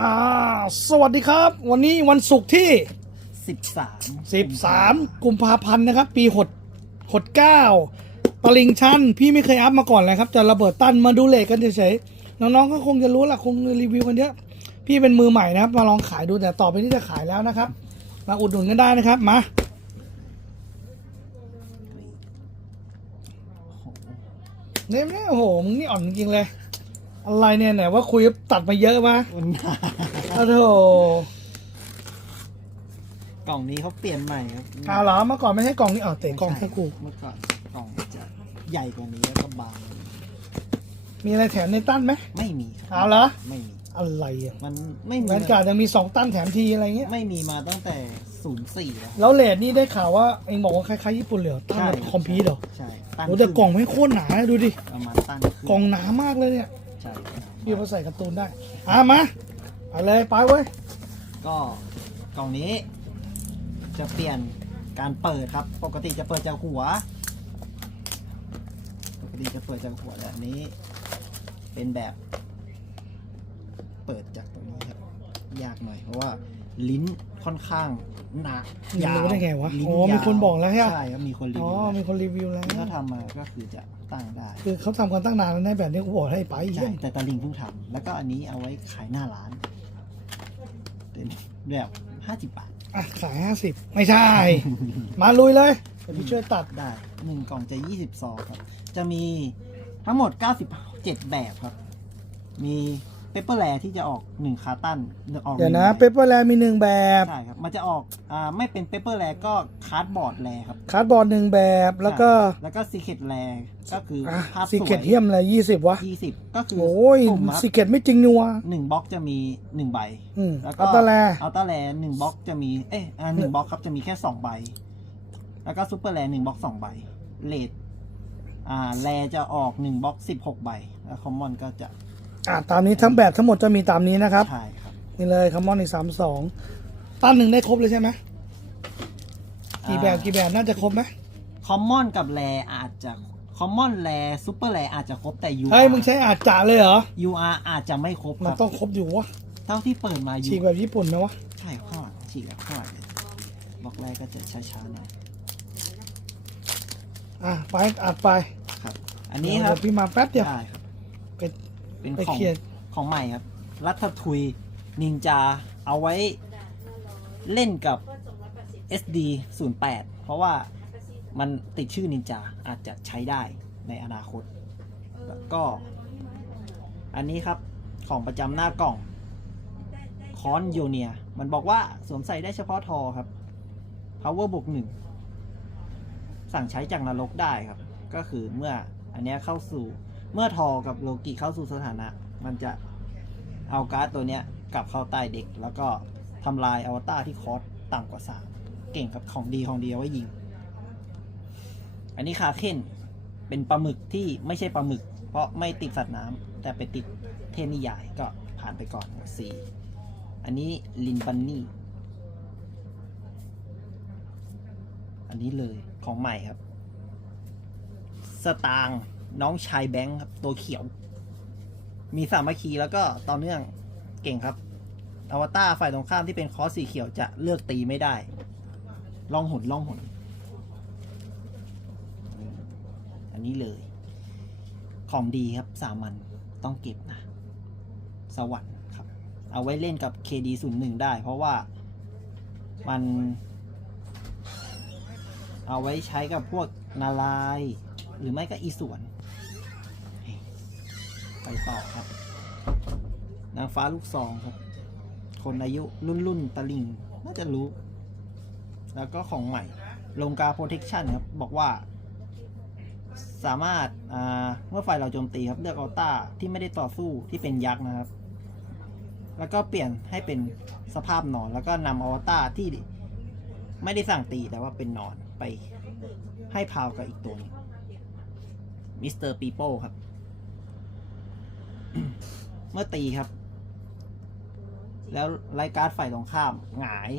อ่าสวัสดีครับ วันนี้วันศุกร์ที่สิบสาม13 กุมภาพันธ์นะครับ ปีหดหดเก้าตลิงชันพี่ไม่เคยอัพมาก่อนเลยครับ จะระเบิดตั้นมาดูเลทกันเฉยๆน้องๆก็คงจะรู้แหละคงรีวิวกันเยอะพี่เป็นมือใหม่นะครับ มาลองขายดูแต่ต่อไปนี้จะขายแล้วนะครับ มาอุดหนุนกันได้นะครับมาเนี่ยเนี่ยโอ้โหมึงนี่อ่อนจริงๆเลย อะไรเนี่ยไหนว่าคุยตัดมาเยอะมะวันหน้าโอ้โหกล่องนี้เขาเปลี่ยนใหม่ครับอ้าวเหรอเมื่อก่อนไม่ใช่กล่องนี้อ๋อเตะกล่องแค่กูเมื่อก่อนกล่องจะใหญ่กว่านี้แล้วก็บาง มีอะไรแถมในตั้นไหมไม่มีครัเอาเหรอไม่มี อะไรอะมันไม่มีแวนการ์ดยังมีสองตั้นแถมทีอะไรเงี้ย ไม่มีมาตั้งแต่ศูนย์สี่แล้ว แล้วเลดนี่ได้ข่าวว่าเองบอกว่าคล้ายๆญี่ปุ่นเลยเหรอตั้นแบบคอมพิวเหรอใช่ตั้งโอ้แต่กล่องไม่โคตรหนาเลยดูดิประมาณตั้งขึ้นกล่องหนามากเลยเนี่ย ใช่พี่เอาใส่การ์ตูนได้อะมาไปเลยไปเว้ยก็กล่องนี้ จะเปลี่ยนการเปิดครับ ปกติจะเปิดจากหัว ปกติจะเปิดจากหัวแบบนี้ เป็นแบบ เปิดจากตรงนี้ครับยากหน่อยเพราะว่าลิ้นค่อนข้างหนักมึงยาวรู้ได้ไงวะลิ้นอ๋อมียาวคนบอกแล้วใช่ไหมใช่ครับมีคนรีอ๋อวิวมีคนรีวิวแล้วที่เขาทำมาก็คือจะ ตั้งได้ คือเขาทำกันตั้งนานแล้วในะแบบนี้กูบอกให้ไปใช่เยี่ยมแต่ตาลิงเพิ่งทำแล้วก็อันนี้เอาไว้ขายหน้าร้าน เป็นแบบห้าสิบบาทอะขายห้าสิบไม่ใช่ มาลุยเลยเดี๋ยวพี่ช่วยตัดได้หนึ่งกล่องจะยี่สิบซองครับ จะมีทั้งหมดเก้าสิบเจ็ดแบบครับ มี เปเปอร์แลที่จะออกหนึ่งคาร์ตันออกเดี๋ยวนะหงเปเปอร์แลมีหนึ่งแบบใช่ครับ มันจะออกอ่าไม่เป็นเปเปอร์แลก็คาร์ดบอร์ดแลครับคาร์ดบอร์ดหนึ่งแบบแล้วก็ใช่แล้วก็ซีเค t แลก็คืออะภาพซีสเกวตยเทียมเลยยี่สิบวะ ยี่สิบก็คือโอ้ยสุ่มครับซีเกตไม่จริงนัวหนึ่งบล็อกจะมีหนึ่งใบ อืมแล้วก็ อัลตร้าแลอัลต้าแลหนึ่งบล็อกจะมี เอ๊ะอ่าหนึ่งบล็อกครับจะมีแค่สองใบ แล้วก็ซูเปอร์แลหนึ่งบล็อกสองใบเลดอ่าแลจะออกหนึ่งบล็อกสิบหกใบ แล้วคอมมอนก็จะ อะตามนี้ทั้งแบบทั้งหมดจะมีตามนี้นะครับ ใช่ครับนี่เลยคัมมอนอีกสามสองตั้นหนึ่งได้ครบเลยใช่ไหมกี่แบบกี่แบบน่าจะครบไหมคอมมอนกับแลอาจจะคอมมอนแลซูเปอร์แลอาจจะครบแต่ UR เฮ้ยมึงใช้อาจจะเลยเหรอ UR อาจจะไม่ครบคมันรับต้องครบอยู่วะเท่าที่เปิดมาฉีก U แบบญี่ปุ่นไหมวะใช่ครับข้างหลังฉีกแบบข้างหลังเลยบล็อกแรกก็จะช้าๆหน่อยอะไปอัดไปครับอันนี้ครับเดี๋ยวพี่มาแป๊บเดียวใช่ครับไป เป็นไปของเคลียร์ของใหม่ครับ รัฐทุยนินจา เอาไว้เล่นกับ SD 08เพราะว่ามันติดชื่อนินจาอาจจะใช้ได้ในอนาคต แล้วก็ อันนี้ครับของประจำหน้ากล่องคอนโยเนีย มันบอกว่าสวมใส่ได้เฉพาะทอครับ power บวกหนึ่งสั่งใช้จากนรกได้ครับ ก็คือเมื่ออันเนี้ยเข้าสู่ เมื่อทอกับโลกิเข้าสู่สถานะ มันจะเอาการ์ดตัวเนี้ยกลับเข้าใต้เด็ก แล้วก็ทำลายอวตารที่คอสต่ำกว่าสามเก่งกับของดีของดีเอาไว้ยิง อันนี้คาเคนเป็นปลาหมึกที่ไม่ใช่ปลาหมึก เพราะไม่ติดสัตว์น้ำแต่ไปติดเทนิยายก็ผ่านไปก่อนสี่อันนี้ลินบันนี่ อันนี้เลยของใหม่ครับ สตางค์ น้องชายแบงค์ครับ ตัวเขียว มีสามัคคีแล้วก็ต่อเนื่องเก่งครับอวตารฝ่ายตรงข้ามที่เป็นคอสสีเขียวจะเลือกตีไม่ได้ ล่องหนล่องหนอันนี้เลย ของดีครับสามัญต้องเก็บนะ สวรรค์ครับ เอาไว้เล่นกับ KD 0 1 ได้ เพราะว่ามัน เอาไว้ใช้กับพวกนาลาย หรือไม่ก็อีสวน ไปต่อครับ นางฟ้าลูกซองครับ คนอายุรุ่นรุ่นตะลิง น่าจะรู้ แล้วก็ของใหม่ ลงกาโปรเทคชันครับ บอกว่า สามารถเมื่อฝ่ายเราโจมตีครับ เลือกอัลต้าที่ไม่ได้ต่อสู้ที่เป็นยักษ์นะครับ แล้วก็เปลี่ยนให้เป็นสภาพนอน แล้วก็นำอวตาที่ไม่ได้สั่งตีแต่ว่าเป็นนอนไปให้พาวกับอีกตัวนึงมิสเตอร์ปีโป้ครับ เมื่อตีครับ แล้วรายการดฝ่ายตรงข้ามหงาย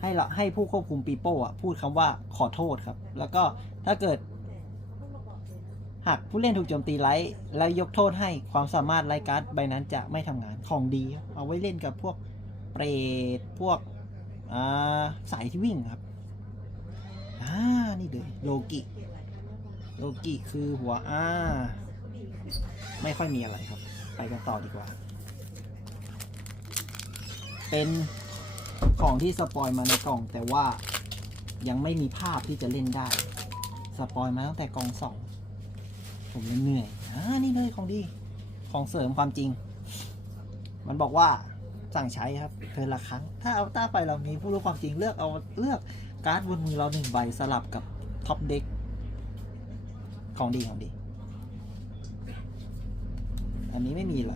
ให้เราให้ผู้ควบคุมปีโป้อะพูดคำว่าขอโทษครับ แล้วก็ถ้าเกิด หากผู้เล่นถูกโจมตีไลท์แล้วยกโทษให้ความสามารถไลท์การ์ดใบนั้นจะไม่ทำงานของดีครับเอาไว้เล่นกับพวกเปรตพวกอ่าสายที่วิ่งครับอ่านี่เลยโลกิโลกิคือหัวอ้าไม่ค่อยมีอะไรครับ ไปกันต่อดีกว่า เป็นของที่สปอยมาในกล่อง แต่ว่ายังไม่มีภาพที่จะเล่นได้ สปอยมาตั้งแต่กล่องสองผมเลยเหนื่อยอ่านี่เลยของดี ของเสริมความจริง มันบอกว่าสั่งใช้ครับเทิร์นละครั้ง ถ้าเอาต้าไฟเรามีผู้รู้ความจริงเลือกเอาเลือกการ์ดบนมือเราหนึ่งใบสลับกับท็อปเด็กของดีของดี อันนี้ไม่มีอะไร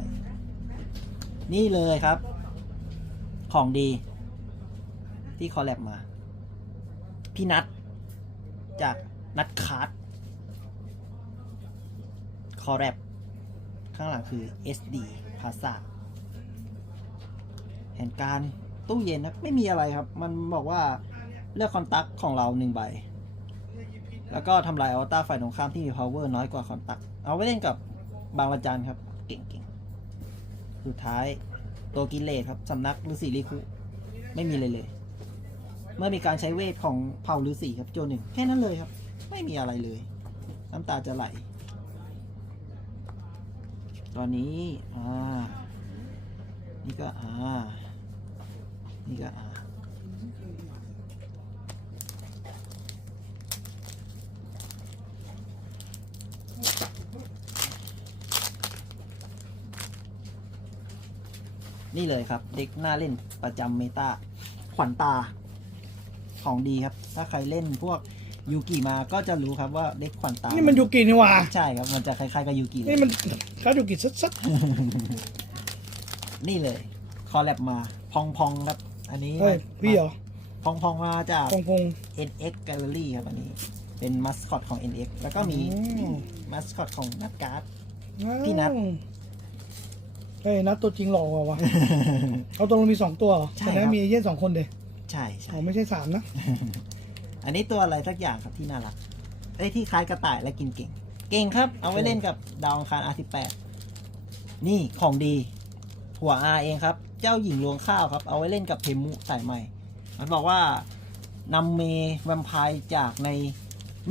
นี่เลยครับ ของดี ที่คอลแลบมา พี่นัทจากนัทคาร์ดคอแรบข้างหลังคือ SD ภาษาแผนการตู้เย็นนะไม่มีอะไรครับ มันบอกว่าเลือกคอนตักของเราหนึ่งใบ แล้วก็ทำลายอวตารฝ่ายตรงข้ามที่มี power น้อยกว่าคอนตัก เอาไว้เล่นกับบางระจันครับ เก่งๆสุดท้ายตัวกิเลสครับสำนักฤาษีลิคุไม่มีเลยเลย เมื่อมีการใช้เวทของเผ่าฤาษีครับโจหนึ่งแค่นั้นเลยครับ ไม่มีอะไรเลย น้ำตาจะไหล ตอนนี้อ่านี่ก็อ่านี่ก็อ่า นี่เลยครับ เด็กหน้าเล่นประจำเมตาขวัญตาของดีครับ ถ้าใครเล่นพวกยูกิมาก็จะรู้ครับว่าเด็กขวัญตานี่มันยูกินี่หว่า ใช่ครับมันจะคล้ายๆกับยูกิเลยนี่มันเขายูกิสัดนี่เลย คอลแลบมาพองพองๆครับ อันนี้ๆเฮ้ยพี่เหรอพองพองๆมาจาก พงพง NX Gallery ครับอันนี้ เป็นมัสคอตของ NX แล้วก็มีอืม มัสคอตของนัดการ์ดอ้าวพี่นัทเฮ้ยนัดตัวจริงหล่อกว่าวะ เอาตรงมีสองตัวเหรอใช่แต่ครันั้บนมีเอเย่นสองคนเดยใช่ใช่อ๋อไม่ใช่สามนะ อันนี้ตัวอะไรสักอย่างครับที่น่ารักไอ้ยที่คล้ายกระต่ายและกินเก่ง เก่งครับ เอาไว้เล่นกับดาวอังคาร R18 นี่ของดี หัว R เองครับ เจ้าหญิงรวงข้าวครับ เอาไว้เล่นกับเพมุสายใหม่ มันบอกว่านำเมแวมไพร์จากใน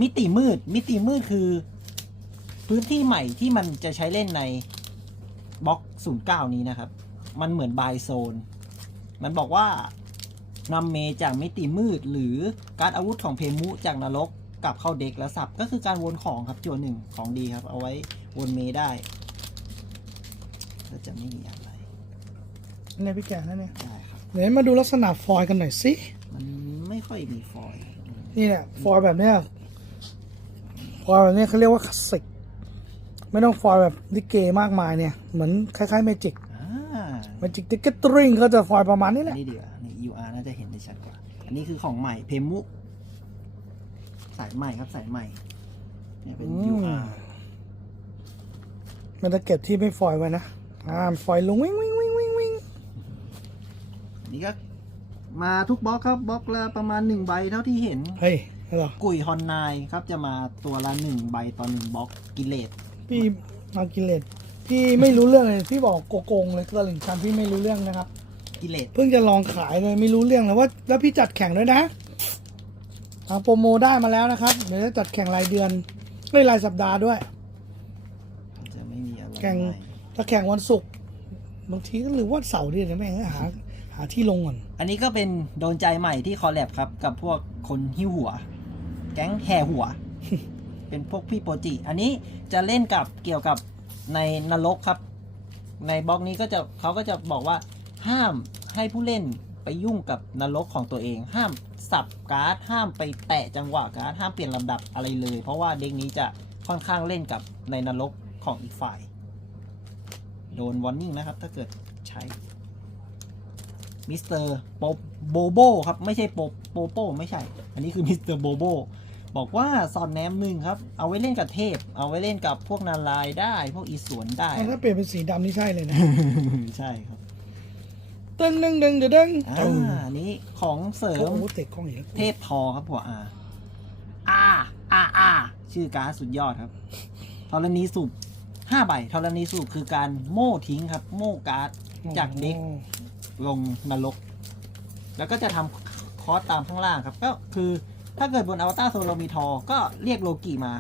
มิติมืด มิติมืดคือ พื้นที่ใหม่ที่มันจะใช้เล่นใน บล็อก 09 นี้นะครับ มันเหมือนบายโซน มันบอกว่านำเมจากมิติมืด หรือการดอาวุธของเพมุจากนรกกลับเข้าเด็กแล้วสับ ก็คือการวนของครับจวนหนึ่งของดีครับ เอาไว้วนเมได้ ก็จะไม่มีอะไรนี่พี่แกนั่นเนี่ยได้ครับเดี๋ยวมาดูลักษณะฟอยล์กันหน่อยสิ มันไม่ค่อยมีฟอยล์นี่เนี่ยฟอยล์แบบเนี้ยฟอยล์แบบเนี้ยเขาเรียกว่าคลาสสิก ไม่ต้องฟอยล์แบบลิเกมากมายเนี่ย เหมือนคล้ายๆเมจิกอ่าเมจิกติกเก็ตริงเขาจะฟอยล์ประมาณนี้แหอันละ นี้เดี๋ยวนี่ UR น่าจะเห็นได้ชัดกว่า อันนี้คือของใหม่เพมุสายใหม่ครับสายใหม่เนี่ยเป็น UR มันจะเก็บที่ไม่ฟอยล์ไว้นะอ่าฟอยล์ลงวิ่งวิ่งวิ่งวิ่งวิ่งอันนี้ก็มาทุกบล็อกครับบล็อกละประมาณหนึ่งใบเท่าที่เห็น เฮ้ยเหรอ กุยฮอนไนครับจะมาตัวละหนึ่งใบต่อหนึ่งบล็อกกิเลส พี่มากิเลตพี่ไม่รู้เรื่องเลยพี่บอกโกโกงเลยตลิ่งชันพี่ไม่รู้เรื่องนะครับ กิเลสเพิ่งจะลองขายเลยไม่รู้เรื่องเลยว่า แล้วพี่จัดแข่งด้วยนะทางโปรโมได้มาแล้วนะครับ เดี๋ยวจะจัดแข่งรายเดือนไม่รายสัปดาห์ด้วย จะไม่มีอะไรแข่งใหม่ถ้าแข่งวันศุกร์บางทีก็หรือว่าเสาร์ดินะแม่งหาหาที่ลงก่อน อันนี้ก็เป็นโดนใจใหม่ที่คอลแลบครับ กับพวกคนหิ้วหัว แก๊งแห่หัว เป็นพวกพี่โปจิ อันนี้จะเล่นกับเกี่ยวกับในนรกครับ ในบล็อกนี้ก็จะเขาก็จะบอกว่าห้ามให้ผู้เล่นไปยุ่งกับนรกของตัวเอง ห้ามสับการ์ดห้ามไปแตะจังหวะการ์ดห้ามเปลี่ยนลำดับอะไรเลย เพราะว่าเด็กนี้จะค่อนข้างเล่นกับในนรกของอีกฝ่าย โดนวอร์นิ่งนะครับ ถ้าเกิดใช้มิสเตอร์โปโบโบครับ ไม่ใช่โปโปโปไม่ใช่ อันนี้คือมิสเตอร์โบโบ บอกว่าซอนแนมหนึ่งครับ เอาไว้เล่นกับเทพ เอาไว้เล่นกับพวกนารายณ์ได้ พวกอีสวนได้ ถ้าเปลี่ยนเป็นสีดำนี่ใช่เลยนะ ใช่ครับตึ้งดึงดึงเดี๋ยวดึงอ่าอันนี้ของเสริโอ้มโหเตะกล้องอีกแล้วเทพทอครับหัวอาอาอาอาชื่อการ์ดสุดยอดครับผรณีสูบห้าใบธรณีสูบคือการโม่ทิ้งครับ โม่การ์ดจากเด็กลงนรก แล้วก็จะทำคอร์สตามข้างล่างครับ ก็คือ ถ้าเกิดบนอวตารโซนเรามีทอ ก็เรียกโลกิมา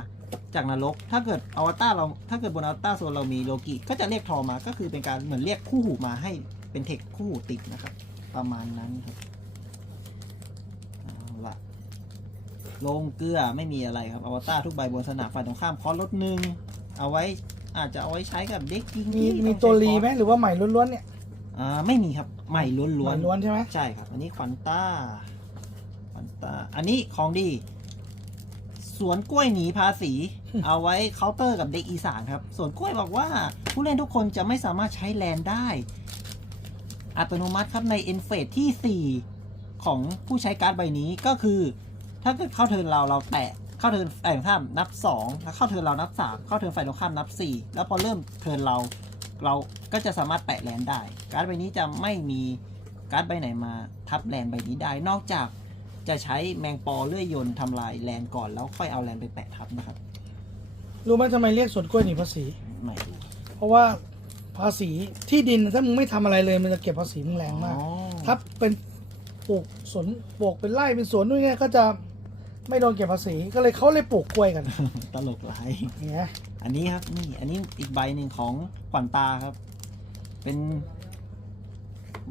จากนรก ถ้าเกิดอวตารเรา ถ้าเกิดบนอวตารโซนเรามีโลกิก็จะเรียกทอมา ก็คือเป็นการเหมือนเรียกคู่หูมาให้เป็นเทคคู่หูติดนะครับ ประมาณนั้นครับเอาละลงเกลือไม่มีอะไรครับ อวตารทุกใบบนสนามฝ่ายตรงข้ามคอร์สลดหนึ่ง เอาไว้อาจจะเอาไว้ใช้กับเด็กยิงมีที่มีองตัวใช้รีคอร์สไหมหรือว่าใหม่ล้วนๆเนี่ย อ่า ไม่มีครับ ใหม่ล้วนใหๆม่ล้วนใช่ไหมใช่ครับ อันนี้ขวัญต้า ขวัญต้าอันนี้ของดี สวนกล้วยหนีภาษี เอาไว้เคาน์เตอร์กับเด็กอีสานครับ สวนกล้วยบอกว่าผู้เล่นทุกคนจะไม่สามารถใช้แลนได้ อัตโนมัติครับในเอ็นเฟสที่ 4 ของผู้ใช้การ์ดใบนี้ก็คือ ถ้าเกิดเข้าเทิร์นเราเราแตะเข้าเทิร์นฝ่ายตรงข้ามนับ 2 แล้วเข้าเทิร์นเรานับ 3 เข้าเทิร์นฝ่ายตรงข้ามนับ 4 แล้วพอเริ่มเทิร์นเราเราก็จะสามารถแปะแลนได้ การ์ดใบนี้จะไม่มีการ์ดใบไหนมาทับแลนใบนี้ได้นอกจาก จะใช้แมงปอเลื่อยยนต์ทำลายแลนก่อนแล้วค่อยเอาแลนไปแปะทับนะครับรู้ไหมทำไมเรียกสวนกล้วยหนีภาษี ไม่รู้เพราะว่าภาษีที่ดินถ้ามึงไม่ทำอะไรเลยมันจะเก็บภาษีมึงแรงมากอ๋อถ้าเป็นปลูกสวนปลูกเป็นไร่เป็นสวนนู่นเนี่ยก็จะไม่โดนเก็บภาษีก็เลยเขาเลยปลูกกล้วยกัน ตลกหลายอย่างเงี้ยอันนี้ครับนี่อันนี้อีกใบหนึ่งของขวัญตาครับ เป็น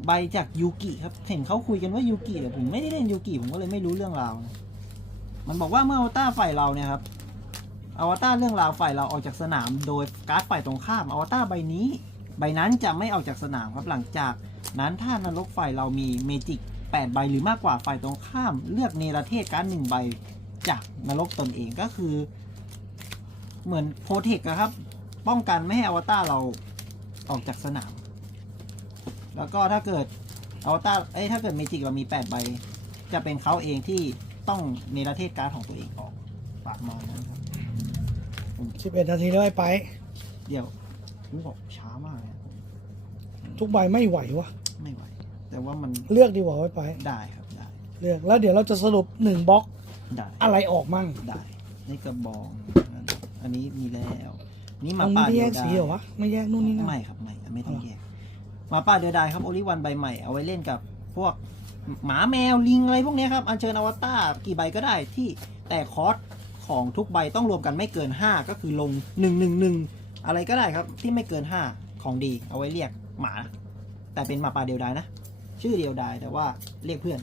ใบจากยูกิครับ เห็นเขาคุยกันว่ายูกิแต่ผมไม่ได้เล่นยูกิผมก็เลยไม่รู้เรื่องราว มันบอกว่าเมื่ออวตารฝ่ายเราเนี่ยครับ อวตารเรื่องราวฝ่ายเราออกจากสนาม โดยการ์ดฝ่ายตรงข้าม อวตารใบนี้ ใบนั้นจะไม่ออกจากสนามครับ หลังจากนั้นถ้านรกฝ่ายเรามีเมจิก8ใบหรือมากกว่าฝ่ายตรงข้าม เลือกเนรเทศการ์ดหนึ่งใบจากนรกตนเองก็คือ เหมือนโปรเทคครับ ป้องกันไม่ให้อวตารเราออกจากสนาม แล้วก็ถ้าเกิดอวตารเอ้ยถ้าเกิดเมจิกเรามี 8 ใบ จะเป็นเขาเองที่ต้องเนรเทศการ์ดของตัวเองออกปากมาณนั้นครับ สิบเอ็ดนาทีแล้วไอ้ไป เดี๋ยวผมบอกช้ามากเลยอะทุกใบไม่ไหววะไม่ไหว แต่ว่ามันเลือกดีกว่าไว้ไป ได้ครับได้เลือกแล้วเดี๋ยวเราจะสรุปหนึ่งบล็อกได้อะไรออกมั่งได้นี่กระบองอันนี้มีแล้ว นี่หมัมานไม่ป่าได้เดีแยยวกดาสีเหรอวะ ไม่แยกนู่นนี่นั่น ไม่ครับไม่ไม่ต้องอ๋อแยก หมาป่าเดียวดายครับโอลิวันใบใหม่เอาไว้เล่นกับพวกหมาแมวลิงอะไรพวกนี้ครับอัญเชิญอวตารกี่ใบก็ได้ที่แต่คอร์สของทุกใบต้องรวมกันไม่เกิน 5 ก็คือลง 1 1 1 อะไรก็ได้ครับที่ไม่เกิน 5 ของดี เอาไว้เรียกหมา แต่เป็นหมาป่าเดียวดายนะ ชื่อเดียวดายแต่ว่าเรียกเพื่อน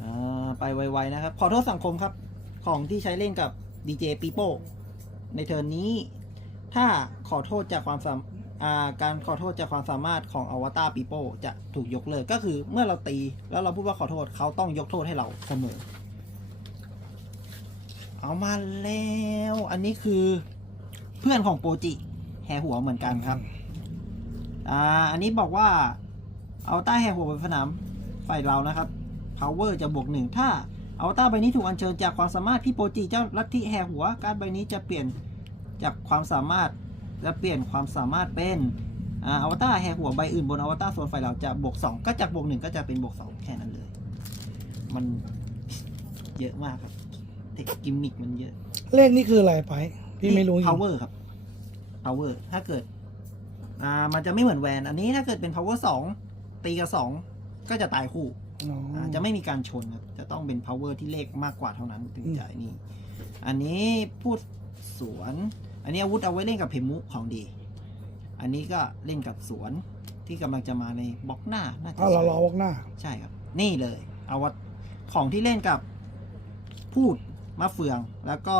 อ่าไปไวๆนะครับ ขอโทษสังคมครับ ของที่ใช้เล่นกับดีเจปีโป้ในเทิร์นนี้ ถ้าขอโทษจากความสามาการขอโทษจากความสามารถของอวตารปีโป้จะถูกยกเลิกก็คือเมื่อเราตีแล้วเราพูดว่าขอโทษเขาต้องยกโทษให้เราเสมอ เอามาแล้ว อันนี้คือเพื่อนของโปจิแห่หัวเหมือนกันครับอ่าอันนี้บอกว่าเอาต้าแห่หัวบนสนามฝ่ายเรานะครับ power จะบวกหนึ่งถ้าเอาต้าใบนี้ถูกอัญเชิญจากความสามารถพี่โปจิเจ้าลัทธิแห่หัวการใบนี้จะเปลี่ยน จากความสามารถจะเปลี่ยนความสามารถเป็นอ่าอวตารแห่หัวใบอื่นบนอวตารโซนฝ่ายเราจะบวกสองก็จากบวกหนึ่งก็จะเป็นบวกสองแค่นั้นเลย มันเยอะมากครับเทคกิมมิกมันเยอะ เลขนี่คืออะไรไป พี่ไม่รู้จริง power ครับ power ถ้าเกิด อ่ามันจะไม่เหมือนแวนอันนี้ถ้าเกิดเป็น power สองตีกับสองก็จะตายคู่อ๋อออ่าจะไม่มีการชนครับจะต้องเป็น power ที่เลขมากกว่าเท่านั้นถึงจะนี่ อันนี้พูดสวน อันนี้อาวุธเอาไว้เล่นกับเพมุของดี อันนี้ก็เล่นกับสวนที่กำลังจะมาในบล็อกหน้าน่าจะเอาเราใช่รอวอกหน้า ใช่ครับ นี่เลยเอาวัดของที่เล่นกับพูดมะเฟือง แล้วก็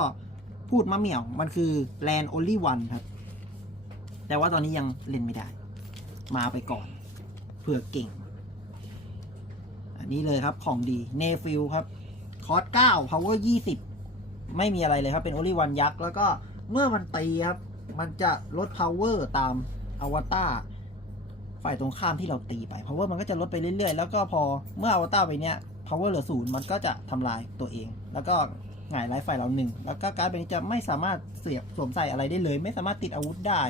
พูดมะเหมี่ยวมันคือแลน only one ครับ แต่ว่าตอนนี้ยังเล่นไม่ได้ มาไปก่อนเผื่อเก่ง อันนี้เลยครับของดีเนฟิลครับ คอร์ส9 power 20ไม่มีอะไรเลยครับ เป็น only one ยักษ์แล้วก็ เมื่อมันตีครับ มันจะลด power ตามอวตารฝ่ายตรงข้ามที่เราตีไป power มันก็จะลดไปเรื่อยๆ แล้วก็พอเมื่ออวตารไปเนี้ย power เหลือศูนย์มันก็จะทำลายตัวเอง แล้วก็หงายไลฟ์ฝ่ายเราหนึ่ง แล้วก็การ์ดใบนี้จะไม่สามารถเสียบสวมใส่อะไรได้เลย ไม่สามารถติดอาวุธได้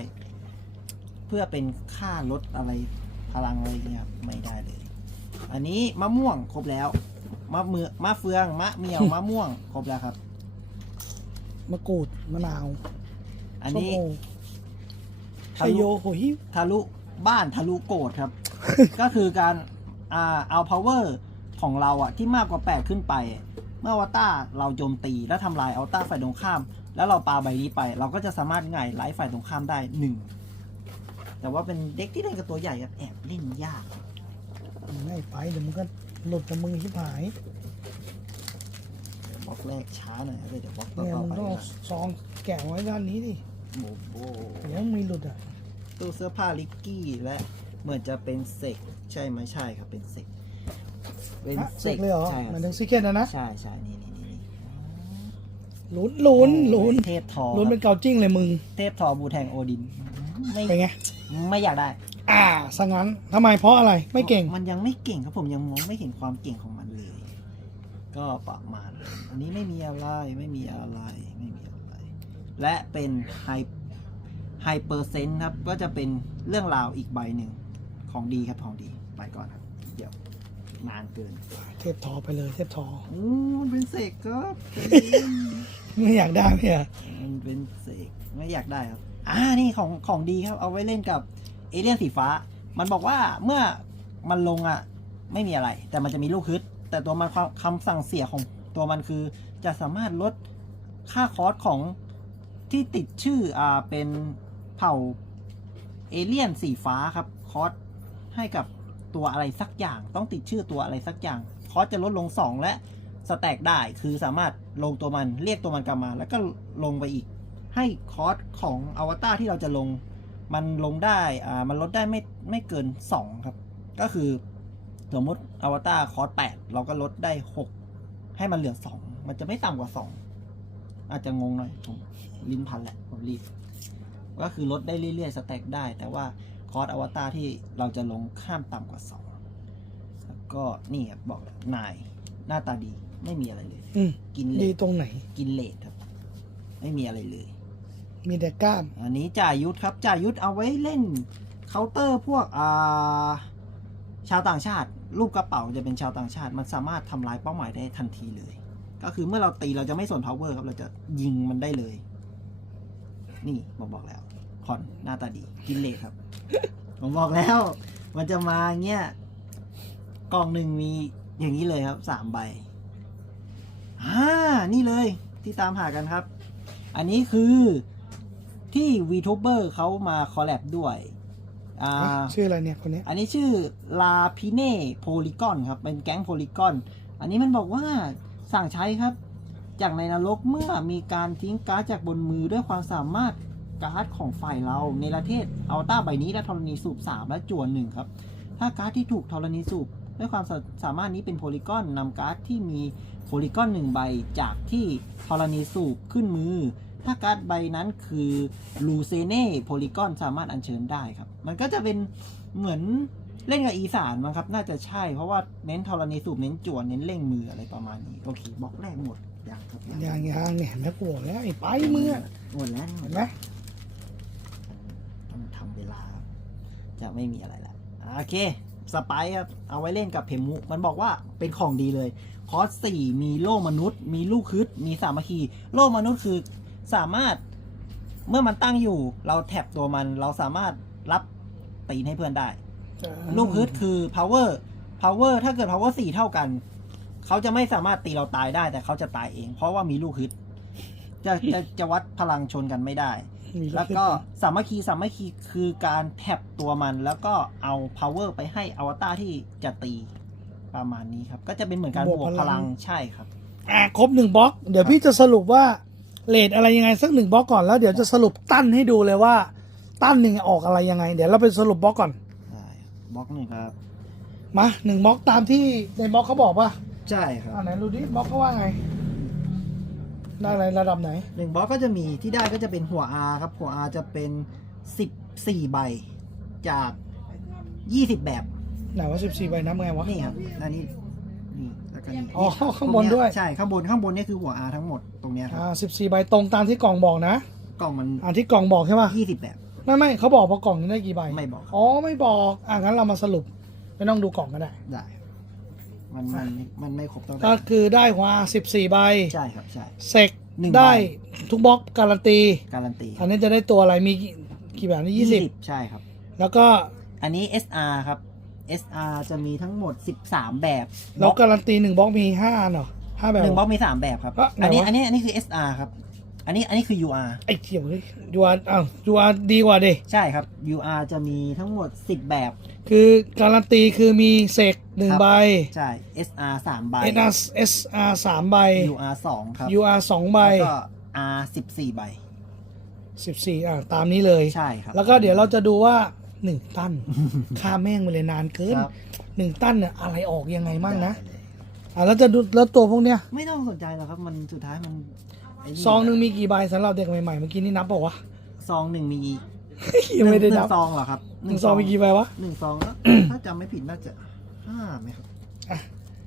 เพื่อเป็นค่าลดอะไรพลังอะไรเงี้ยไม่ได้เลย อันนี้มะม่วงครบแล้ว มะเมือมะเฟือง มะเมียว มะม่วง ครบแล้วครับ มะกรูดมะนาวอันส้มนี้โอไชทะลุโยโหฮิวทะลุบ้านทะลุโกดครับ ก็คือการอ่าเอา power ของเราอะที่มากกว่า 8 ขึ้นไป เมื่อวาต้าเราโจมตีแล้วทำลายอัลต้าฝ่ายตรงข้าม แล้วเราปาใบนี้ไป เราก็จะสามารถไงไล่ฝ่ายตรงข้ามได้หนึ่งแต่ว่าเป็นเด็กที่เล่นกับตัวใหญ่อะแอบเล่นยาก ง่ายไปเดี๋ยวมึงก็หลุดจากมือชิบหาย บล็อกแรกช้าหน่อยเดี๋ยวบล็อกต่เนี่ยอมึงไปต้องเอานะซองแกะไว้ด้านนี้ดิโบโบเดี๋ยวมีหลุดอะตู้เสื้อผ้าลิกกี้และเหมือนจะเป็นเซกใช่ไหมใช่ครับเป็นเซกเป็นฮะเสกเลยเหรอใช่คมัรันบถึงซีเคนนะนะใช่ใช่นี่นี่นี่ลุ้นลุ้นลุ้นเทพทอลุ้นเป็นเกาจิ้งเลยมึง เทพทอบูแทงโอดิน ไม่เป็นไง ไม่อยากได้ อ่าสังั้นทำไมเพราะอะไรไม่เก่ง มันยังไม่เก่งครับผมยังมองไม่เห็นความเก่งของมันเลย ก็ประมาณนั้นอันนี้ไม่มีอะไรไม่มีอะไรไม่มีอะไร และเป็นไฮไฮเปอร์เซนต์ครับ ก็จะเป็นเรื่องราวอีกใบหนึ่งของดีครับของดีไปก่อนครับ เดี๋ยวนานเกินเทพทอไปเลยเทพทออู้มันเป็นเสกครับไม่อยากได้ไม่เหรอมันเป็นเสกไม่อยากได้ครับอ่านี่ของของดีครับ เอาไว้เล่นกับเอเลี่ยนสีฟ้า มันบอกว่าเมื่อมันลงอะ ไม่มีอะไร แต่มันจะมีลูกฮึด แต่ตัวมันความคำสั่งเสียของตัวมันคือ จะสามารถลดค่าคอสของที่ติดชื่ออ่าเป็นเผ่าเอเลี่ยนสีฟ้าครับคอสให้กับตัวอะไรสักอย่าง ต้องติดชื่อตัวอะไรสักอย่างคอสจะลดลง 2 และสแต็กได้คือสามารถลงตัวมันเรียกตัวมันกลับมา แล้วก็ลงไปอีก ให้คอสของอวตารที่เราจะลง มันลงได้อ่ามันลดได้ไม่ไม่เกิน 2 ครับ ก็คือ สมมติอวตารคอส8เราก็ลดได้6ให้มันเหลือ2มันจะไม่ต่ำกว่า2อาจจะงงหน่อยผมลิ้นพันแหละผมรีบก็คือลดได้เรื่อยๆสแต็กได้ แต่ว่าคอร์สอวตารที่เราจะลงข้ามต่ำกว่า2แล้วก็นี่ครับบอกแล้วนายหน้าตาดีไม่มีอะไรเลย อืมกินเลดีทตรงไหน กินเลทครับ ไม่มีอะไรเลย มีแต่กล้าม อันนี้จ่ายุทธครับจ่ายุทธเอาไว้เล่นเคาน์เตอร์พวกอ่าชาวต่างชาติ รูปกระเป๋าจะเป็นชาวต่างชาติ มันสามารถทำลายเป้าหมายได้ทันทีเลย ก็คือเมื่อเราตีเราจะไม่สน power ครับ เราจะยิงมันได้เลย นี่ผมบอกแล้วคอนหน้าตาดีกินเลทครับ ผมบอกแล้ว มันจะมาเงี้ยกล่องหนึ่งมีอย่างนี้เลยครับสามใบอ่านี่เลยที่ตามหากันครับ อันนี้คือที่ VTuber เขามาคอลแลบด้วย อ่าชื่ออะไรเนี่ยคนเนี้ยอันนี้ชื่อลาพิเน่โพลิกอนครับ เป็นแก๊งโพลิกอน อันนี้มันบอกว่าสั่งใช้ครับ จากในนรกเมื่อมีการทิ้งการ์ดจากบนมือด้วยความสามารถการ์ดของฝ่ายเราในประเทศอัลต้าใบนี้และธรณีสูบ3และจวนหนึ่งครับ ถ้าการ์ดที่ถูกธรณีสูบด้วยความสาสามารถนี้เป็นโพลิกอนนำการ์ดที่มีโพลิกอนหนึ่งใบจากที่ธรณีสูบขึ้นมือ ถ้าการ์ดใบนั้นคือลูเซเน่โพลิกอนสามารถอัญเชิญได้ครับ มันก็จะเป็นเหมือนเล่นกับอีสานมั้งครับ น่าจะใช่เพราะว่าเน้นธรณีสูบเน้นจวนเน้นเร่งมืออะไรประมาณนี้ โอเคบล็อกแรกหมดยังครับยางยางเนี่ยเห็นไหมกูบอกแล้วไอ้ไปมือะหมดแล้วเห็นไหมต้องทำเวลาครับจะไม่มีอะไรแล้วโอเคสไปซ์ครับเอาไว้เล่นกับเพมุ มันบอกว่าเป็นของดีเลย คอร์สสี่มีโล่มนุษย์ มีลูกคึดมีสามัคคี โล่มนุษย์คือ สามารถเมื่อมันตั้งอยู่ เราแท็บตัวมันเราสามารถรับตีนให้เพื่อนได้ ลูกฮึดคือ power power ถ้าเกิด power 4เท่ากัน เขาจะไม่สามารถตีเราตายได้ แต่เขาจะตายเอง เพราะว่ามีลูกฮึดจะจะจะวัดพลังชนกันไม่ได้มีแล้วก็สามัคคีสามัคคีคือการแท็บตัวมันแล้วก็เอา power ไปให้อวตารที่จะตีประมาณนี้ครับ ก็จะเป็นเหมือนการบวกพลังใช่ครับ อะครบหนึ่งบล็อก เดี๋ยวพี่จะสรุปว่า เลทอะไรยังไงสักหนึ่งบล็อกก่อนแล้วเดี๋ยวจะสรุปตั้นให้ดูเลยว่าตั้นหนึ่งออกอะไรยังไง เดี๋ยวเราไปสรุปบล็อกก่อนได้บล็อกหนึ่งครับ มาหนึ่งบล็อกตามที่ในบล็อกเขาบอกป่ะใช่ครับอ่าไหนดูดิบล็อกเขาว่าไง ได้อะไรระดับไหนหนึ่งบล็อกก็จะมีที่ได้ก็จะเป็นหัว R ครับ หัว R จะเป็นสิบสี่ใบจากยี่สิบแบบไหนว่าสิบสี่ใบนับไงวะนี่ครับอันนี้นี่แล้ว ก็นี่อ๋อข้างบนด้วย ใช่ข้างบนข้างบนนี่คือหัว R ทั้งหมดตรงเนี้ยครับอ่าสิบสี่ใบตรงตามที่กล่องบอกนะกล่องมันอ่าที่กล่องบอกใช่ป่ะยี่สิบแบบไม่ไม่เขาบอกว่ากล่องนี้ได้กี่ใบไม่บอกครับอ๋อไม่บอกอ่างั้นเรามาสรุปไม่ต้องดูกล่องก็ได้ได้ มันมันมันไม่ครบตั้งแต่ก็คือได้หัวสิบสี่ใบใช่ครับใช่เสกหนึ่งได้ใบทุกบล็อกการันตี การันตีอันนี้จะได้ตัวอะไรมีกี่กี่แบบนี่ยี่สิบใช่ครับ แล้วก็อันนี้ SR ครับ SR จะมีทั้งหมด 13 แบบแล้วการันตีหนึ่งบล็อกมีห้าอันเหรอห้าแบบ หนึ่งบล็อกมี 3 แบบครับ อะไหนวะอันนี้อันนี้อันนี้คือ SR ครับ อันนี้อันนี้คือ UR ไอ้เขียวเลยยูอาร์อ้าวยูอาร์ดีกว่าดิใช่ครับ UR จะมีทั้งหมด 10 แบบ คือการันตีคือมีเสกหนึ่งครับ ใบใช่ SR 3 ใบ SR SR สามใบ UR 2 ครับ UR สองใบแล้วก็ R 14 ใบ สิบสี่อะตามนี้เลย ใช่ครับ แล้วก็เดี๋ยวเราจะดูว่า หนึ่งตั้นค่าแม่งไปเลยนานเกินครับ หนึ่งตั้นเนี่ยอะไรออกยังไงมั่งนะได้เลยอะแล้วจะดูแล้วตัวพวกเนี้ยไม่ต้องสนใจหรอกครับ มันสุดท้ายมันไนี่ซองหนึ่งมีกี่ใบสำหรับเด็กใหม่ๆเมื่อกี้นี่นับบอกว่าวซองหนึ่งมีะยังไม่ได้หนันึ่บงซองเหรอครับหนึ่งซองมีกี่ใบวะ หนึ่งซองแล้วถ้าจำไม่ผิดน่าจะห้าไหมครับอะ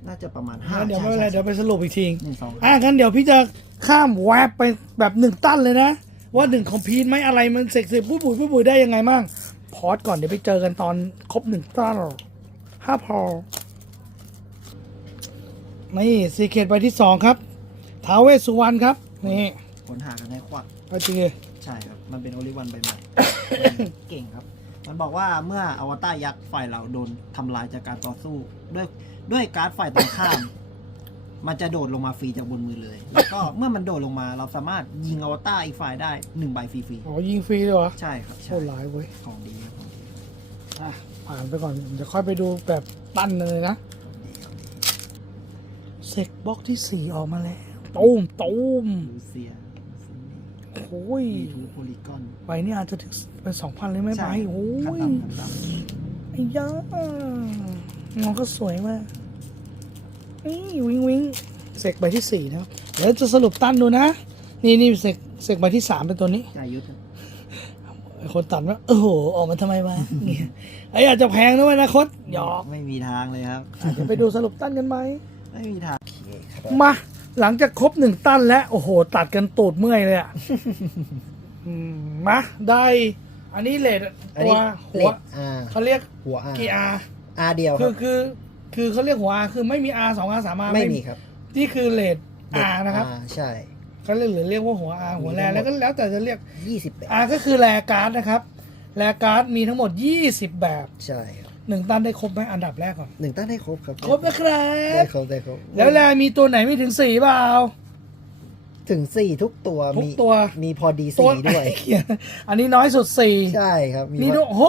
น่าจะประมาณห้างั้นเดี๋ยวไม่เป็นไรใช่เดี๋ยวไปสรุปอีกทีหนึ่งซองอะงั้นเดี๋ยวพี่จะข้ามแวบไปแบบหนึ่งตั้นเลยนะ ว่าหนึ่งคอมพีทไหมอะไรมันเสกเสกปุ้ยปุ้ยปุ้ยปุ้ยได้ยังไงมั่ง พอดก่อนเดี๋ยวไปเจอกันตอนครบหนึ่งตั้นห้าพอนี่สีเกตใบที่สองครับท้าวเวสสุวรรณครับนี่ค้นหากันให้ควักไปจริงใช่ครับ มันเป็นโอลิวันใบใหม่เก่งครับ มันบอกว่าเมื่ออวตารยักษ์ฝ่ายเราโดนทำลายจากการต่อสู้ ด้วยด้วยการ์ดฝ่ายตรงข้าม มันจะโดดลงมาฟรีจากบนมือเลย แล้วก็เมื่อมันโดดลงมาเราสามารถยิงอวตารอีกฝ่ายได้หนึ่งใบฟรีอ๋อยิงฟรีเลยวะๆใช่ครับโคใช่ตรร้ายเว้ยของดีครับของดีอะผ่านไปก่อนเดี๋ยวค่อยไปดูแบบตั้นเลยนะของดีของดีเซกบล็อกที่สี่ออกมาแล้วตูมตูมรูเซียโอ้ยมีทูโพลีกอนใบนี้อาจจะถึงเป็นสองพันเลยไหมใบโอ้ขั้นยต่ำขั้นต่ไอ้ยาน้องก็สวยมาก นี่วิงวิงเซกใบที่สี่นะครับเดี๋ยวจะสรุปตั้นดูนะ นี่นี่เซกเซกใบที่สามเป็นตัวนี้ำใจยุทธไอ้คนตัดว่าโอ้โหออกมาทำไมวะเนี่ยไอ้อาจจะแพงนะเว้ยนะคดหยอกไม่มีทางเลยครับอะเดี๋ยวไปดูสรุปตั้นกันไหม ไม่มีทางมาหลังจากครบหนึ่งตั้นแล้ว โอ้โห ตัดกันตูดเมื่อยเลยอะ อืมมาได้ อันนี้เลดอันตัวนี้หัเลวดอาร์เขาเรียกหัวอาร์กี่อาอาร์เดียวคคืรัอบคือ คือเขาเรียกหัวอาคือไม่มีอาสองอาสามอาไม่มีครับนี่คือเลดอานะครับ R ใช่ เขาเรียกหรือเรียกว่าหัวอาหัวแรมีแล้วทั้ก็งหมดแล้วแต่จะเรียกยี่สิบแบบอาก็คือแรการ์ดนะครับ แรการ์ดมีทั้งหมด 20 แบบใช่ครับหนึ่งตั้นได้ครบไหมอันดับแรกก่อน หนึ่งตั้งได้ครบครับครบนะครัได้บ ครบได้ครบแล้วแรมีตัวไหนไม่ถึงสี่เปล่า ถึงสี่ทุกตัวทุกมีตัว มีพอดีตัวสี่ด้วยเขียนอันนี้น้อยสุดสี่ใช่ครับมีนี่พด้อวยโอ้โห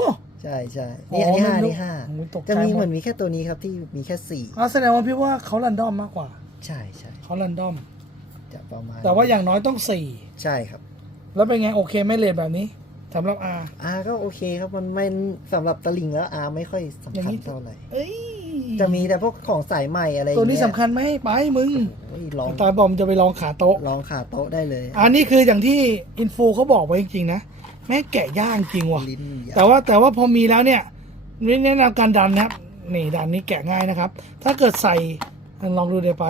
ใช่ใช่นี่อันนี้ห้าอ๋ออันนี้ห้าโอ้ยตกใจจะมีหมดเหมือนมีแค่ตัวนี้ครับที่มีแค่สี่อ๋อแสดงว่าพี่ว่าเขารันดอมมากกว่าใช่ใช่เขารันดอม จะประมาณแต่ว่าอย่างน้อยต้องสี่ใช่ครับแล้วเป็นไงโอเคไหม่เลทแบบนี้สำหรับอาอาก็โอเคครับมันไม่สำหรับตะลิงแล้วอาไม่ค่อยสำอย่างคัญนี้เท่าไหร่เอ้ยจะมีแต่พวกของสายใหม่อะไรตัวนี้เงี้ยสำคัญไหมไปมึงโอ้ยลองตายบอมจะไปลองขาโต๊ะ ลองขาโต๊ะได้เลย อันนี้คืออย่างที่อินฟูเขาบอกไว้จริงๆนะ แม่งแกะย่างจริงว่ะ ลิ้นยาวแต่ว่าแต่ว่าพอมีแล้วเนี่ยนี่แนะนำการดันนะครับ นี่ดันนี้แกะง่ายนะครับ ถ้าเกิดใส่ลองดูเดี๋ยวไป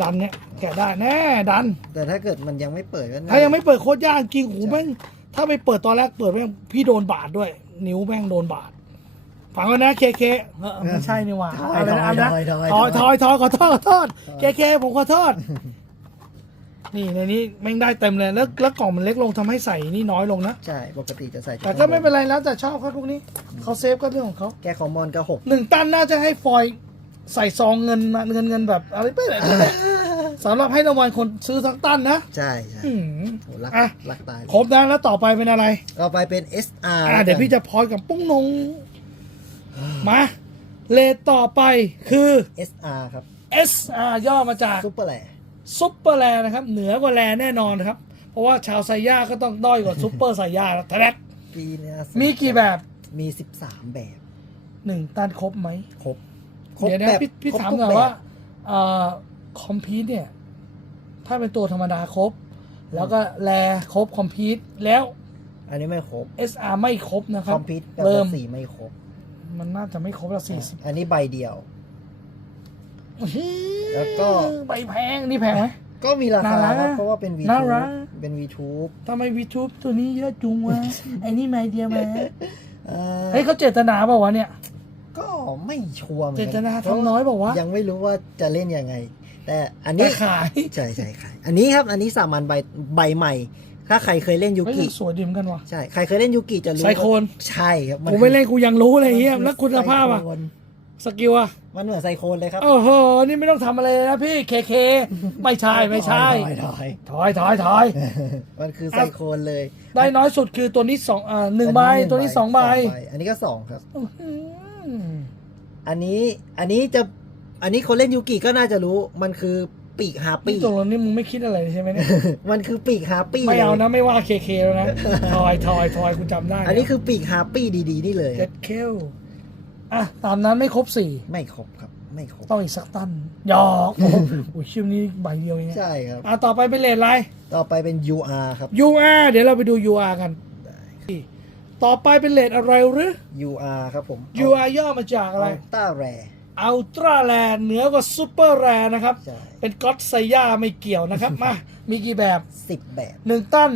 ดันเนี่ยแกะได้แน่ดัน แต่ถ้าเกิดมันยังไม่เปิดก็น่ถ้ายังไม่เปิดโคตรยากจริงโอ้โหแม่งถ้าไปเปิดตอนแรกเปิดแม่งพี่โดนบาดด้วย นิ้วแม่งโดนบาดฟังกันนะเคเคเออไม่ใช่นี่หว่าถอยอะไรนะอะไรนะถอยถอยถอยถอยถอยขอโทษขอโทษเคเคผมขอโทษ นี่ในนี้แม่งได้เต็มเลยแล้วแล้วกล่องมันเล็กลงทำให้ใส่นี่น้อยลงนะ ใช่ปกติจะใส่แต่ก็ไม่เป็นไรแล้วแต่ชอบเขาพวกนี้เขาเซฟก็เรื่องของเขาแกของมอนก็หกหนึ่งตันน่าจะให้ฟอยล์ใส่ซองเงินมาเงินเงินแบบอะไรไปไหนนั่นแหละสำหรับให้รางวัลคนซื้อทั้งตันนะใช่ใช่อืม โหรักอะ รักตายเลยครบนะแล้วต่อไปเป็นอะไร ต่อไปเป็น SR อ่าเดี๋ยวพี่จะพอยกับปุ้งนงมาเลทต่อไปคือ SR ครับ SR ย่อมาจาก ซุปเปอร์แหล่ ซุปเปอร์แลนะครับ เหนือกว่าแลแน่นอนนะครับ เพราะว่าชาวไซย่าก็ต้องด้อยกว่าซุปเปอร์ไซย่าแล้วแท้ปีเนี้ยมีกี่แบบมี13แบบหนึ่งตันครบไหมครบเดี๋ยวนะแบบพี่พี่ครบถามทุกก่อนแบบว่าเอ่อคอมพิวเนี่ย ถ้าเป็นตัวธรรมดาครบ แล้วก็แลครบคอมพิวแล้ว อันนี้ไม่ครบ SR ไม่ครบนะคครับอมพิวกับเริ่มสีไม่ครบ มันน่าจะไม่ครบละสี่สิบอันนี้ใบเดียว แล้วก็ ใบแพง นี่แพงไหม ก็มีราคาน่ารักครับอะเพราะว่าเป็นน่า VTube รัก เป็น VTube ทำไมวีทูบตัวนี้เยอะจุงวะ ไอ้นี่ไม่เดียวมาเอ่อเฮ้ยเขาเจตนาเปล่าวะเนี่ย ก็ไม่ชัวร์เหมือนเจกัตนาทำน้อยบอกว่าวะ ยังไม่รู้ว่าจะเล่นยังไง แต่อันแต่นี้ขาย ใช่ใช่ขายอันนี้ครับอันนี้สามัญใบใบใหม่ ถ้าใครเคยเล่นยูไม่กิสวยดีเหมือนกันว่ะใช่ใครเคยเล่นยูกิจะรู้ไซโคน ใช่ครับกูไม่เล่นกูยังรู้เลยเฮียแล้วคุณภาพอะ ไซโคน สกิลอะมันเหมือนไซโคนเลยครับ โอ้โห นี่ไม่ต้องทำอะไรเลยนะพี่ เคเค ไม่ใช่ ไม่ใช่ ถอยถอยถอยถอยๆมันคือไซโคนเลยได้น้อยสุดคือตัวนี้สองอ่าหนึ่งใบ อัตัวนี้สองใบอันนี้ก็สองครับ อื้อหืออันนี้อันนี้จะอันนี้คนเล่นยูกิก็น่าจะรู้มันคือปีกฮานี่ปี้ตรงนี้มึงไม่คิดอะไรเลยใช่ไหมเนี่ย มันคือปีกฮาปี้ไม่เอานะ ไม่ว่าเคเคแล้วนะทอยทอยทอยกูจำได้อันนี้คือปีกฮาปี้ดีๆนี่เลย เจ็ดเคล อะตามนั้นไม่ครบสี่ไม่ครบครับ ไม่ครบ ต้องอีกสักตันหยอกโอ้โหอุ้ยชิมนี้ใบเดียวเองอะใช่ครับ อะต่อไปเป็นเลทอะไร ต่อไปเป็น UR ครับ UR เดี๋ยวเราไปดู UR กัน ต่อไปเป็นเลทอะไรหรือ UR ครับผม UR ย่อมาจากอะไร ต้าแรอัลตร้าแรเหนือกว่าซูเปอร์แรนะครับ ใช่เป็นก็อดไซย่าไม่เกี่ยวนะครับ มา มีกี่แบบสิบแบบ หนึ่งตั้น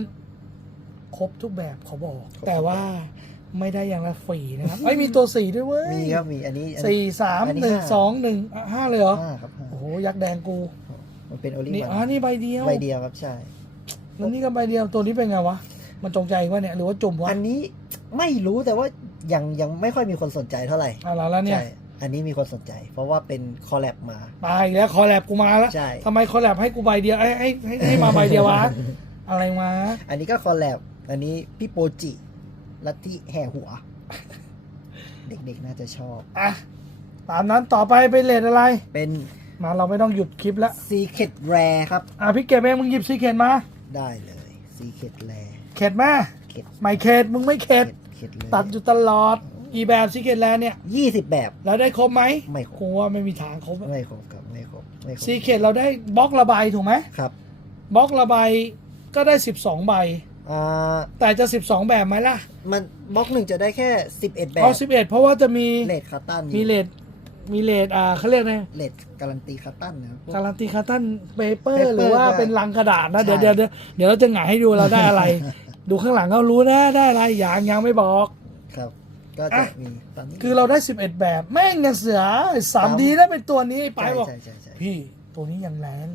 ครบทุกแบบเขาบอก ครบแต่ว่า ไม่ได้อย่างละฝีนะครับไม่มีตัวสี่ด้วยเว้ยมีครับมีอันนี้อันนี้ สี่สามอันนี้หนึ่งห้า สองหนึ่งอะห้าเลยเหรอ ห้าครับห้าโอ้โห ยักษ์แดงกูมันเป็นโอลินี่วันอ่านี่ใบเดียวใบเดียวครับใช่ แล้วนี่ก็ใบเดียวตัวนี้เป็นไงวะ มันจงใจว่าเนี่ยหรือว่าจุ่มวะอันนี้ไม่รู้แต่ว่ายังยังไม่ค่อยมีคนสนใจเท่าไหร่เอะไรแล้วเนี่ยใช่อันนี้มีคนสนใจ เพราะว่าเป็นคอลแลบมา ตายอีกแล้วคอแลบกูมาแล้วใช่ ทำไมคอแลบให้กูใบเดียวให้ให้ให้ให้มาใบเดียววะ อะไรมาอันนี้ก็คอลแลบอันนี้พี่โปจิ ลัทธิแห่หัว เด็กๆน่าจะชอบ อะตามนั้นต่อไปเป็นเลทอะไร เป็นมาเราไม่ต้องหยุดคลิปแล้ว Secret Rare ครับ อะพี่เก็บเองมึงหยิบซีเข็ดมาได้เลย Secret Rare เข็ดมาเข็ดไม่เข็ดมึงไม่เข็ดเข็ดเลยตัดอยู่ตลอดกี่แบบซีเข็ดแล้วเนี่ยยี่สิบแบบเราได้ครบไหมไม่ครบกูว่าไม่มีทางครบไม่ครบครับไม่ครบไม่ครบซีเข็ดเราได้บล็อกระบายถูกไหมครับบล็อกระบายก็ได้12ใบ อ่าแต่จะ 12 แบบไหมล่ะมันบล็อกหนึ่งจะได้แค่สิบเอ็ดแบบเอา11 เพราะว่าจะมีเลดคาตันมีเลทมีเลทอ่าเขาเรียกไงเลดการันตีคาตันนะครับพวกการันตีคาร์ตันเปเปอ paper ร์หรือว่าก็เป็นลังกระดาษนะใช่เดี๋ยวเดี๋ยวเดี๋ยวเดี๋ยวเราจะหงายให้ดูเราได้อะไร ดูข้างหลังก็รู้นะได้อะไรอย่างยังไม่บอก ครับ ก็จะอะ มีตอนนี้คือเราได้ 11 แบบแม่งยังเสือสามดีแล้วเป็นตัวนี้ไปใช่บอก ใช่ใช่ใช่พี่ ตัวนี้ยังแรง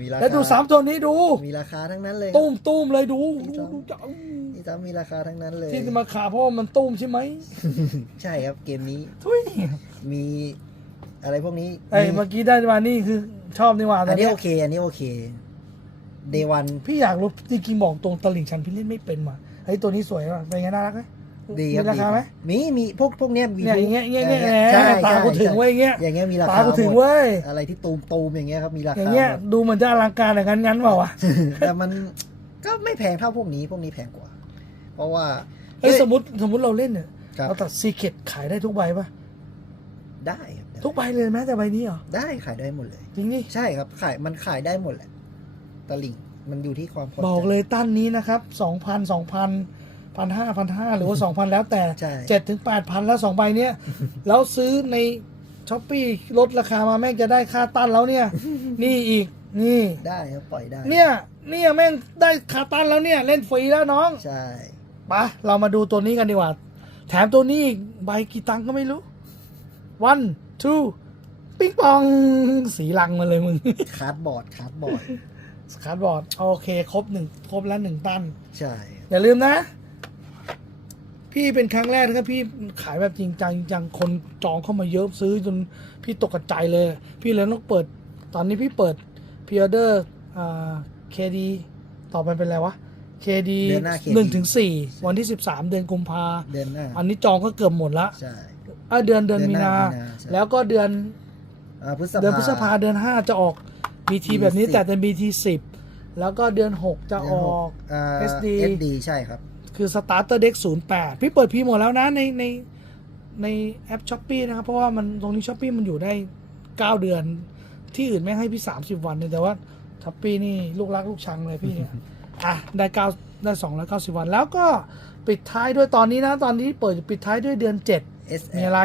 มีราคาแล้วดูสามตัวนี้ดู มีราคาทั้งนั้นเลย ตุ้มตุ้มเลยดูมีดูสามดูจะมีสามมีราคาทั้งนั้นเลย ที่จะมาขาเพราะว่ามันตุ้มใช่ไหม ใช่ครับเกมนี้ ทุยมีอะไรพวกนี้ไอ้มีเมื่อกี้ได้มานี่คือชอบนี่หว่าอัแต่นนี้เนี้ยโอเค อันนี้โอเคเดวันพี่อยากรู้จริงๆบอกตรงตลิ่งชันพี่เล่นไม่เป็นว่ะเฮ้ยตัวนี้สวยว่ะเป็นไงน่ารักไหม ดีมีครับราคาไหม มีมีพวกพวกเนี้ยมีเนี่ยอย่างเงี้ยอย่างเงี้ยอย่างเงี้ยใช่ตาใช่กูถึงเว้ยอย่างเงี้ยอย่างเงี้ยมีราตาคากูถึงหมดเว้ยอะไรที่ตูมตูมอย่างเงี้ยครับมีราอคาย่างเงี้ยหมดดูเหมือนจะอลังการแต่งั้นงั้นเปล่าวะแต่มันก็ไม่แพงเท่าพวกนี้พวกนี้แพงกว่า เพราะว่าเฮ้ยสมมติสมมติเราเล่นเนี่ยครับเราตัดซีเคดขายได้ทุกใบปะได้ครับได้ทุกใบเลยแม้แต่ใบนี้เหรอได้ขายได้หมดเลยจริงดิใช่ครับขายมันขายได้หมดแหละตลิ่งมันอยู่ที่ความพอใจบอกเลยตั้นนี้นะครับสองพันสองพัน พันห้าพันห้าหรือว่าสองพันแล้วแต่ใช่เจ็ดถึงแปดพันแล้วสองใบเนี้ยแล้วซื้อในช้อปปี้ลดราคามาแม่งจะได้ค่าตั้นแล้วเนี่ย นี่อีกนี่ได้ครับปล่อยได้ เนี่ยเนี่ยแม่งได้ค่าตั้นแล้วเนี่ย เล่นฟรีแล้วน้อง ใช่ไปะเรามาดูตัวนี้กันดีกว่า แถมตัวนี้อีกใบกี่ตังค์ก็ไม่รู้ one two ปิ๊งปองสีลังมาเลยมึงคาร์ดบอร์ดคาร์ดบอร์ดคาร์ดบอร์ดโอเค ครบหนึ่งครบแล้วหนึ่งตันใช่ อย่าลืมนะ พี่เป็นครั้งแรกนะครับพี่ขายแบบจริงจังจริงจังคนจองเข้ามาเยอะซื้อจนพี่ตกกระจายเลย พี่เลยต้องเปิด ตอนนี้พี่เปิดพิออเดอร์อ่าเคดีต่อไปเป็นอะไรวะเคดีเดือนหน้า KD หนึ่งถึงสี่วันที่สิบสามเดือนกุมภาเดือนหน้าอันนี้จองก็เกือบหมดละใช่ เอ้ยเดือนเดือนเดือนมีหน้านา มีนาใช่ แล้วก็เดือน อ่าพฤษภา เดือนพฤษภาเดือนห้าจะออก BT แบบนี้ BT แต่เป็น BT สิบแล้วก็เดือนหกจะเดือนหอกอ่า SD SD ใช่ครับ คือ Starter Deck 08 พี่เปิดพีหมดแล้วนะในในในแอป s h อ p e e นะครับ เพราะว่ามันตรงนี้ s h อ p e e มันอยู่ได้ 9 เดือน ที่อื่นไม่งให้พี่ 30 วันเลยแต่ว่า s h อ p e e นี่ลูกรักลูกชังเลยพี่เนี่ยอะได้9ได้290 วันแล้วก็ปิดท้ายด้วยตอนนี้นะ ตอนนี้เปิดปิดท้ายด้วยเดือน 7 SL มีอะไร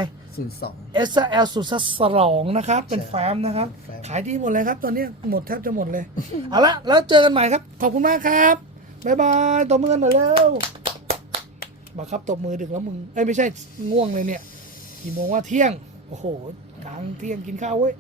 02 SL สุดสัสลองนะครับ เป็นใช่แฟ้มนะครับแฟ้มขายดีหมดเลยครับ ตอนนี้หมดแทบจะหมดเลย เอาละแล้วเจอกันใหม่ครับ ขอบคุณมากครับ บายบายตบมือกันหน่อยเร็วบังคับตบมือดึกแล้วมึง เอ้ยไม่ใช่ง่วงเลยเนี่ย กี่โมงว่าเที่ยง โอ้โหกลางเที่ยงกินข้าวเว้ย